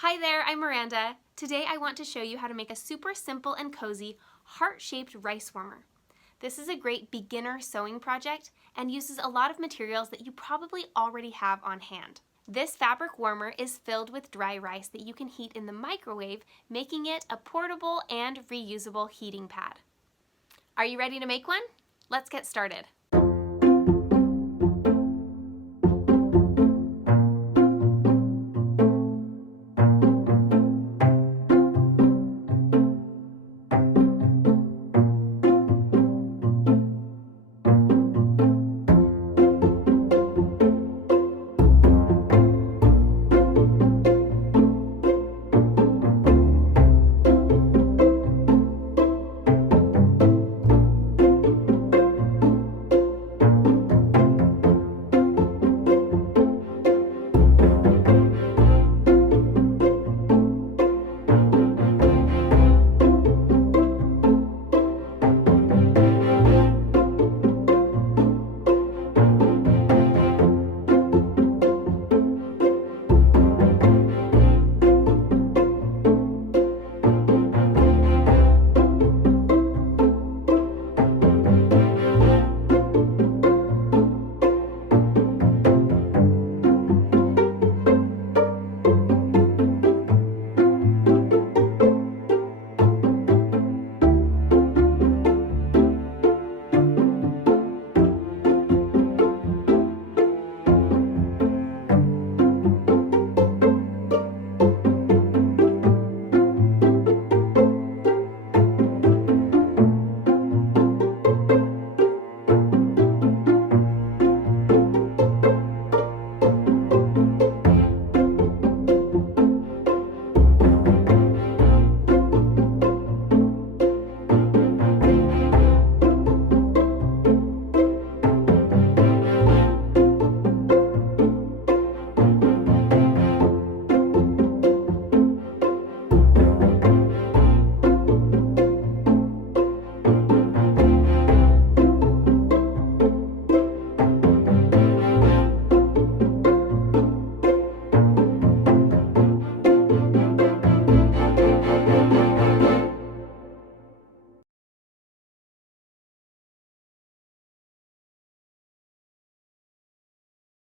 Hi there, I'm Miranda. Today I want to show you how to make a super simple and cozy heart-shaped rice warmer. This is a great beginner sewing project and uses a lot of materials that you probably already have on hand. This fabric warmer is filled with dry rice that you can heat in the microwave, making it a portable and reusable heating pad. Are you ready to make one? Let's get started.